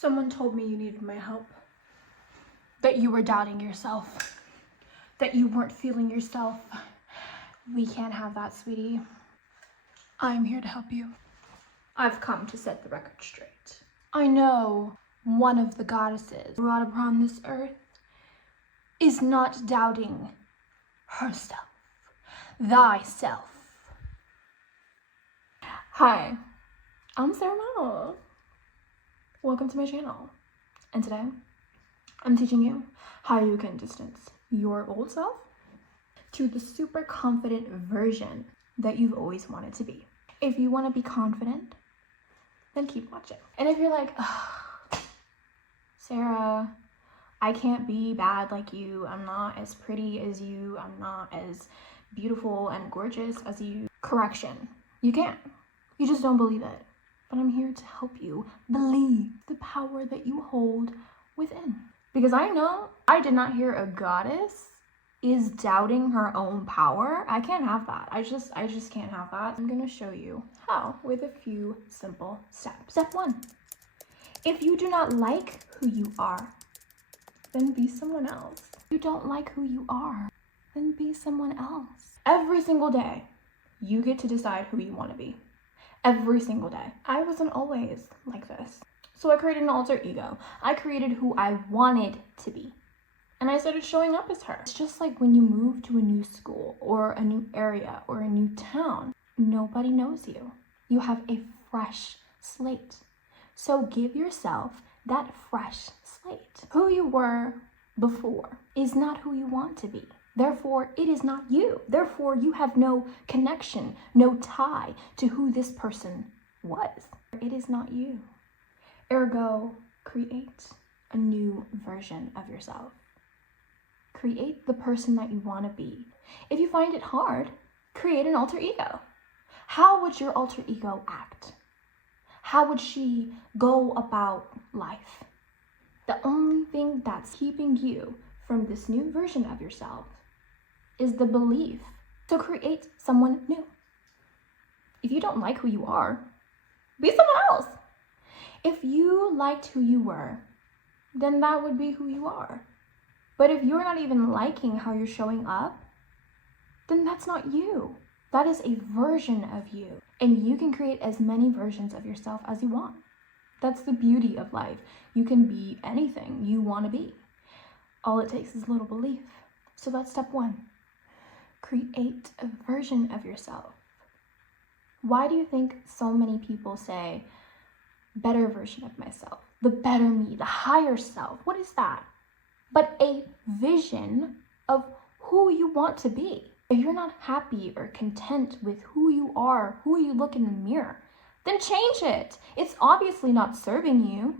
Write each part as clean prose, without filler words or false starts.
Someone told me you needed my help. That you were doubting yourself. That you weren't feeling yourself. We can't have that, sweetie. I'm here to help you. I've come to set the record straight. I know one of the goddesses brought upon this earth is not doubting herself. Thyself. Hi, I'm Sarah Mel. Welcome to my channel. And today, I'm teaching you how you can distance your old self to the super confident version that you've always wanted to be. If you want to be confident, then keep watching. And if you're like, Sarah, I can't be bad like you. I'm not as pretty as you. I'm not as beautiful and gorgeous as you. Correction, you can't. You just don't believe it. But I'm here to help you believe the power that you hold within. Because I know I did not hear a goddess is doubting her own power. I can't have that. I just can't have that. I'm gonna show you how with a few simple steps. Step 1, if you do not like who you are, then be someone else. If you don't like who you are, then be someone else. Every single day, you get to decide who you want to be. Every single day. I wasn't always like this. So I created an alter ego. I created who I wanted to be. And I started showing up as her. It's just like when you move to a new school or a new area or a new town, nobody knows you. You have a fresh slate. So give yourself that fresh slate. Who you were before is not who you want to be. Therefore, it is not you. Therefore, you have no connection, no tie to who this person was. It is not you. Ergo, create a new version of yourself. Create the person that you want to be. If you find it hard, create an alter ego. How would your alter ego act? How would she go about life? The only thing that's keeping you from this new version of yourself is the belief. So create someone new. If you don't like who you are, be someone else. If you liked who you were, then that would be who you are. But if you're not even liking how you're showing up, then that's not you. That is a version of you. And you can create as many versions of yourself as you want. That's the beauty of life. You can be anything you want to be. All it takes is a little belief. So that's step 1. Create a version of yourself. Why do you think so many people say, better version of myself, the better me, the higher self? What is that? But a vision of who you want to be. If you're not happy or content with who you are, who you look in the mirror, then change it. It's obviously not serving you.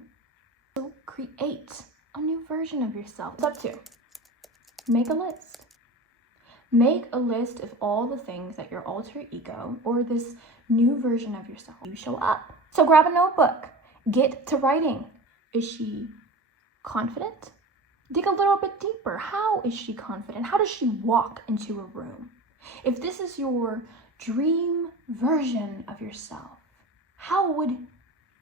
So create a new version of yourself. Step 2, make a list. Make a list of all the things that your alter ego or this new version of yourself you show up. So grab a notebook, get to writing. Is she confident? Dig a little bit deeper. How is she confident? How does she walk into a room? If this is your dream version of yourself, how would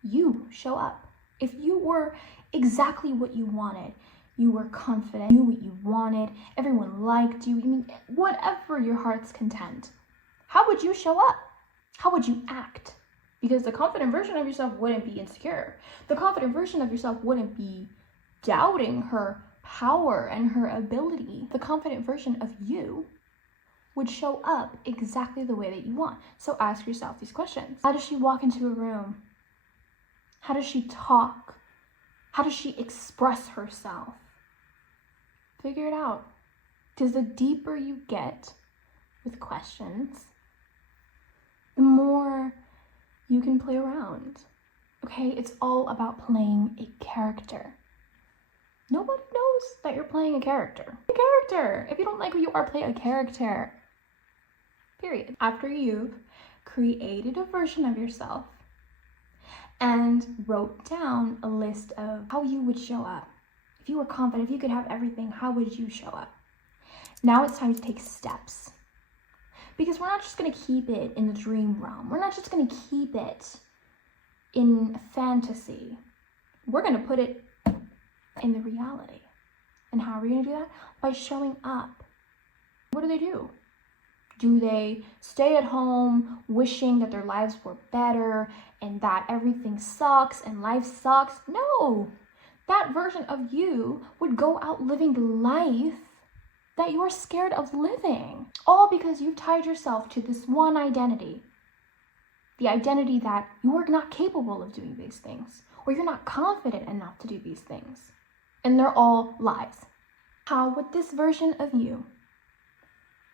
you show up? If you were exactly what you wanted, you were confident, knew what you wanted, everyone liked you, whatever your heart's content, how would you show up? How would you act? Because the confident version of yourself wouldn't be insecure. The confident version of yourself wouldn't be doubting her power and her ability. The confident version of you would show up exactly the way that you want. So ask yourself these questions. How does she walk into a room? How does she talk? How does she express herself? Figure it out. Because the deeper you get with questions, the more you can play around. Okay, it's all about playing a character. Nobody knows that you're playing a character. A character. If you don't like who you are, play a character. Period. After you've created a version of yourself and wrote down a list of how you would show up. If you were confident, if you could have everything, how would you show up? Now it's time to take steps. Because we're not just going to keep it in the dream realm. We're not just going to keep it in fantasy. we're going to put it in the reality. And how are we going to do that? By showing up. What do? Do they stay at home wishing that their lives were better and that everything sucks and life sucks? No. That version of you would go out living the life that you're scared of living. All because you've tied yourself to this one identity. The identity that you're not capable of doing these things, or you're not confident enough to do these things. And they're all lies. How would this version of you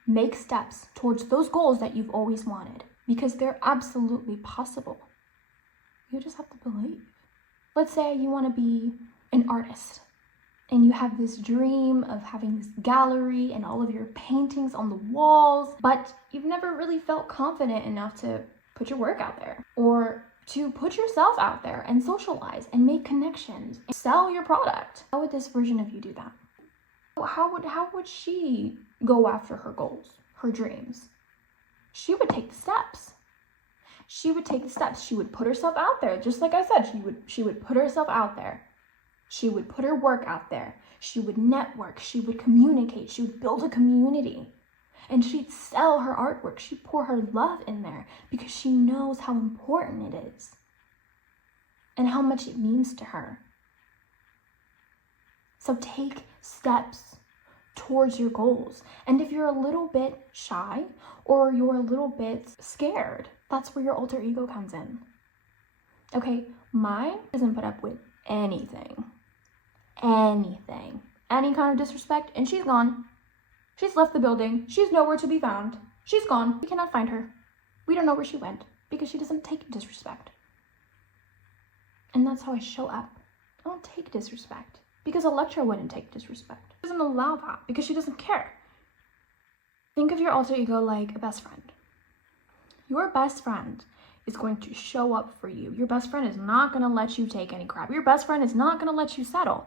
make steps towards those goals that you've always wanted? Because they're absolutely possible. You just have to believe. Let's say you want to be an artist and you have this dream of having this gallery and all of your paintings on the walls, but you've never really felt confident enough to put your work out there or to put yourself out there and socialize and make connections and sell your product. How would this version of you do that? How would she go after her goals, her dreams? She would take the steps. She would put herself out there. Just like I said, she would put herself out there. She would put her work out there. She would network. She would communicate. She would build a community. And she'd sell her artwork. She'd pour her love in there because she knows how important it is and how much it means to her. So take steps towards your goals. And if you're a little bit shy or you're a little bit scared, that's where your alter ego comes in. Okay, mine doesn't put up with anything, any kind of disrespect, and she's gone. She's left the building. She's nowhere to be found. She's gone. We cannot find her. We don't know where she went because she doesn't take disrespect. And that's how I show up. I don't take disrespect because Electra wouldn't take disrespect. She doesn't allow that because she doesn't care. Think of your alter ego like a best friend. Your best friend is going to show up for you. Your best friend is not going to let you take any crap. Your best friend is not going to let you settle.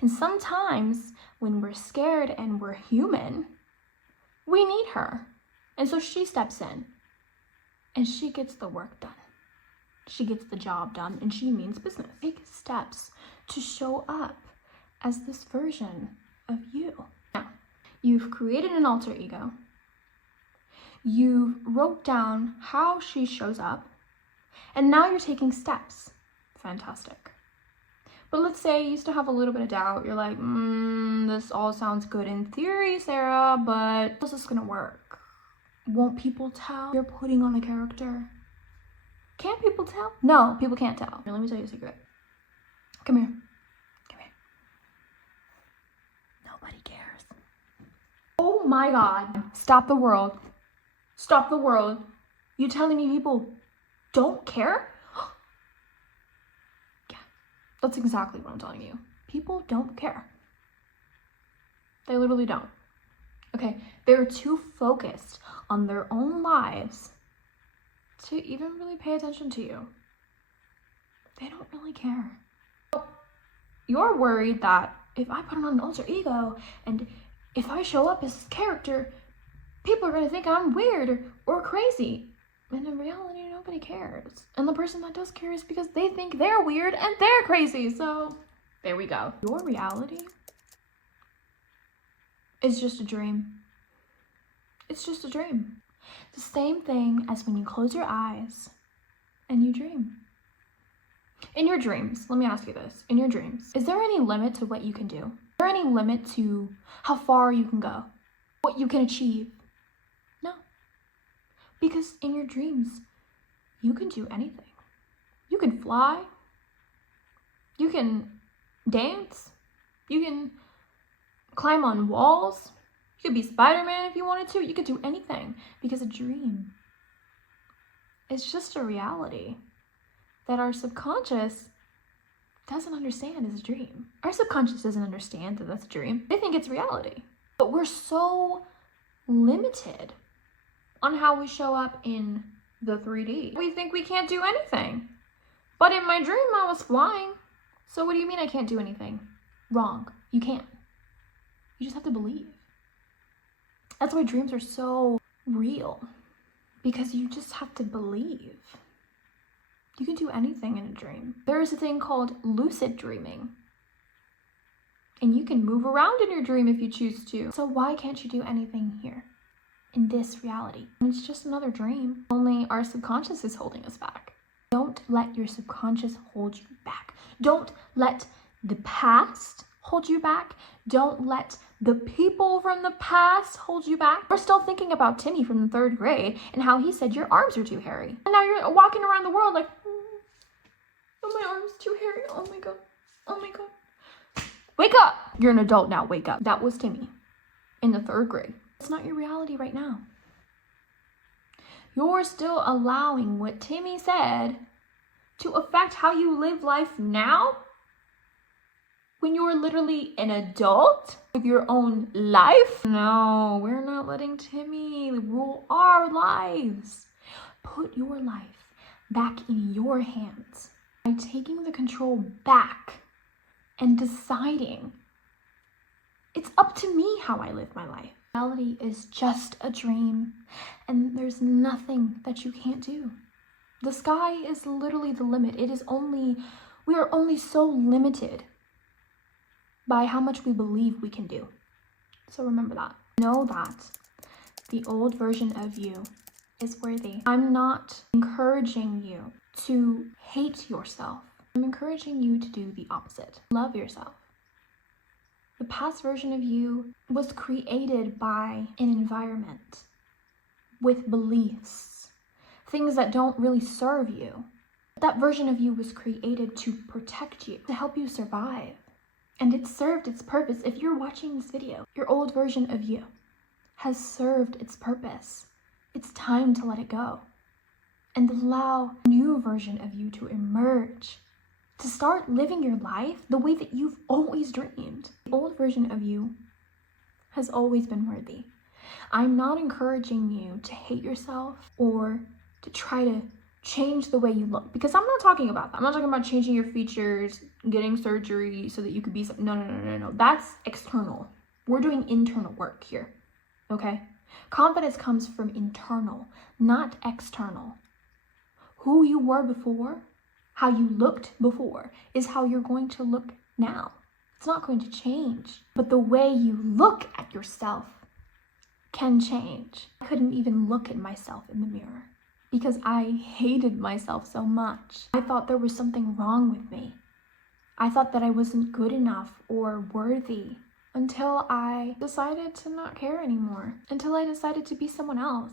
And sometimes when we're scared and we're human, we need her. And so she steps in and she gets the work done. She gets the job done and she means business. Take steps to show up as this version of you. Now, you've created an alter ego. You wrote down how she shows up, and now you're taking steps. Fantastic. But let's say you still have a little bit of doubt. You're like, this all sounds good in theory, Sarah, but how's this gonna work? Won't people tell you're putting on a character? Can't people tell? No, people can't tell. Here, let me tell you a secret. Come here. Nobody cares. Oh my God. Stop the world. Stop the world. You telling me people don't care? Yeah, that's exactly what I'm telling you. People don't care. They literally don't. Okay, they're too focused on their own lives to even really pay attention to you. They don't really care. You're worried that if I put on an alter ego and if I show up as character, people are going to think I'm weird or crazy. And in reality, nobody cares. And the person that does care is because they think they're weird and they're crazy. So there we go. Your reality is just a dream. It's just a dream. The same thing as when you close your eyes and you dream. In your dreams, let me ask you this. In your dreams, is there any limit to what you can do? Is there any limit to how far you can go? What you can achieve? No. Because in your dreams, you can do anything. You can fly. You can dance. You can climb on walls. You could be Spider-Man if you wanted to. You could do anything because a dream is just a reality that our subconscious doesn't understand as a dream. Our subconscious doesn't understand that that's a dream. They think it's reality. But we're so limited on how we show up in the 3D. We think we can't do anything. But in my dream, I was flying. So what do you mean I can't do anything? Wrong. You can't. You just have to believe. That's why dreams are so real. Because you just have to believe. You can do anything in a dream. There is a thing called lucid dreaming. And you can move around in your dream if you choose to. So why can't you do anything here in this reality? And it's just another dream. Only our subconscious is holding us back. Don't let your subconscious hold you back. Don't let the past hold you back. Don't let the people from the past hold you back. We're still thinking about Timmy from the 3rd grade and how he said your arms are too hairy. And now you're walking around the world like, oh, my arm's too hairy. Oh my God. Oh my God. Wake up. You're an adult now. Wake up. That was Timmy in the 3rd grade. It's not your reality right now. You're still allowing what Timmy said to affect how you live life now? When you're literally an adult with your own life? No, we're not letting Timmy rule our lives. Put your life back in your hands by taking the control back and deciding it's up to me how I live my life. Reality is just a dream, and there's nothing that you can't do. The sky is literally the limit. We are only so limited by how much we believe we can do. So remember that. Know that the old version of you is worthy. I'm not encouraging you to hate yourself. I'm encouraging you to do the opposite. Love yourself. The past version of you was created by an environment with beliefs, things that don't really serve you. That version of you was created to protect you, to help you survive. And it served its purpose. If you're watching this video, your old version of you has served its purpose. It's time to let it go and allow a new version of you to emerge, to start living your life the way that you've always dreamed. The old version of you has always been worthy. I'm not encouraging you to hate yourself or to try to change the way you look, because I'm not talking about that. I'm not talking about changing your features, getting surgery so that you could be something. No. That's external. We're doing internal work here, okay? Confidence comes from internal, not external. Who you were before, how you looked before, is how you're going to look now. It's not going to change. But the way you look at yourself can change. I couldn't even look at myself in the mirror because I hated myself so much. I thought there was something wrong with me. I thought that I wasn't good enough or worthy until I decided to not care anymore, until I decided to be someone else.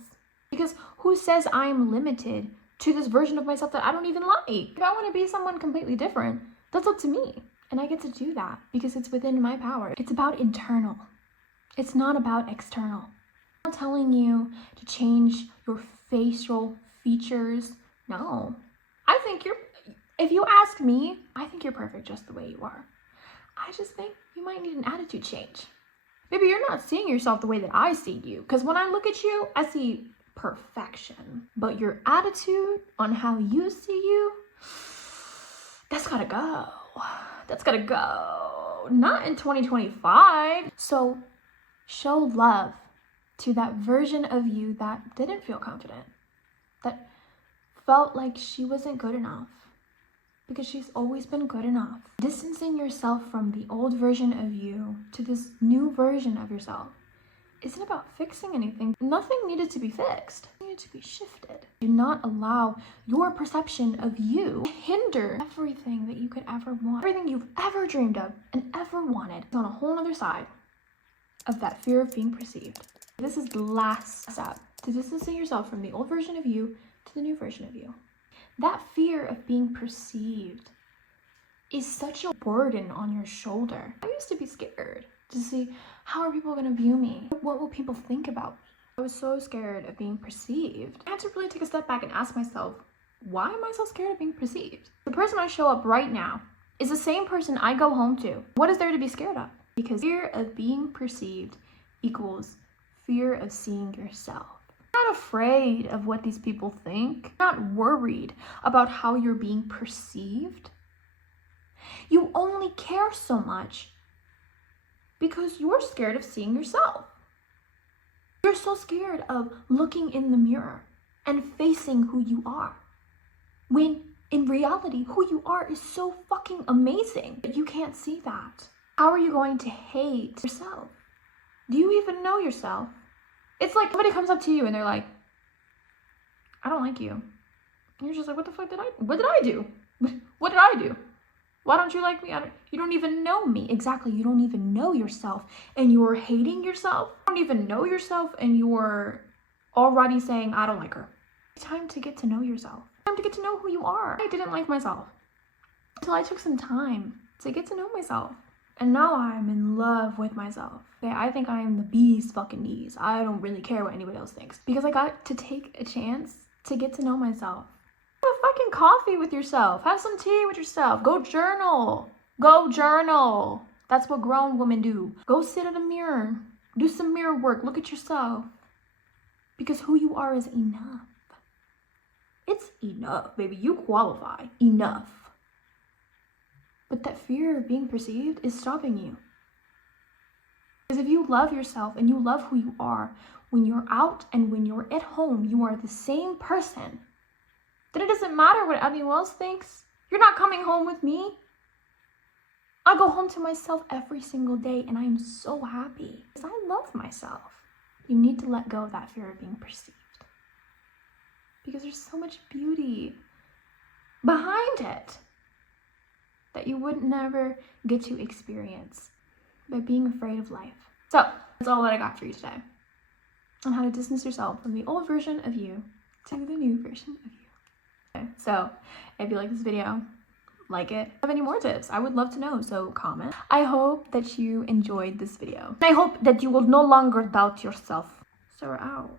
Because who says I'm limited to this version of myself that I don't even like? If I want to be someone completely different, that's up to me. And I get to do that because it's within my power. It's about internal. It's not about external. I'm not telling you to change your facial features. No. If you ask me, I think you're perfect just the way you are. I just think you might need an attitude change. Maybe you're not seeing yourself the way that I see you, because when I look at you, I see perfection. But your attitude on how you see you, that's gotta go. That's gotta go. Not in 2025. So show love to that version of you that didn't feel confident, that felt like she wasn't good enough, because she's always been good enough. Distancing yourself from the old version of you to this new version of yourself isn't about fixing anything. Nothing needed to be fixed. It needed to be shifted. Do not allow your perception of you to hinder everything that you could ever want, everything you've ever dreamed of and ever wanted. It's on a whole other side of that fear of being perceived. This is the last step to distancing yourself from the old version of you to the new version of you. That fear of being perceived is such a burden on your shoulder. I used to be scared to see, how are people going to view me? What will people think about me? I was so scared of being perceived. I had to really take a step back and ask myself, why am I so scared of being perceived? The person I show up right now is the same person I go home to. What is there to be scared of? Because fear of being perceived equals fear of seeing yourself. Not afraid of what these people think, not worried about how you're being perceived. You only care so much because you're scared of seeing yourself. You're so scared of looking in the mirror and facing who you are, when In reality, who you are is so fucking amazing, but you can't see that. How are you going to hate yourself? Do you even know yourself? It's like somebody comes up to you and they're like, I don't like you. And you're just like, what the fuck did I do? What did I do? What did I do? Why don't you like me? You don't even know me. Exactly, you don't even know yourself and you're hating yourself. You don't even know yourself and you're already saying, I don't like her. It's time to get to know yourself. It's time to get to know who you are. I didn't like myself until I took some time to get to know myself. And now I'm in love with myself. Okay, I think I am the bee's fucking knees. I don't really care what anybody else thinks because I got to take a chance to get to know myself. Have a fucking coffee with yourself. Have some tea with yourself. Go journal. Go journal. That's what grown women do. Go sit at a mirror. Do some mirror work. Look at yourself. Because who you are is enough. It's enough, baby. You qualify. Enough. But that fear of being perceived is stopping you. Because if you love yourself and you love who you are, when you're out and when you're at home, you are the same person. Then it doesn't matter what anyone else thinks. You're not coming home with me. I go home to myself every single day and I am so happy because I love myself. You need to let go of that fear of being perceived. Because there's so much beauty behind it that you would never get to experience by being afraid of life. So that's all that I got for you today on how to distance yourself from the old version of you to the new version of you. Okay, so if you like this video, like it. If you have any more tips, I would love to know, so comment. I hope that you enjoyed this video. I hope that you will no longer doubt yourself. So we're out.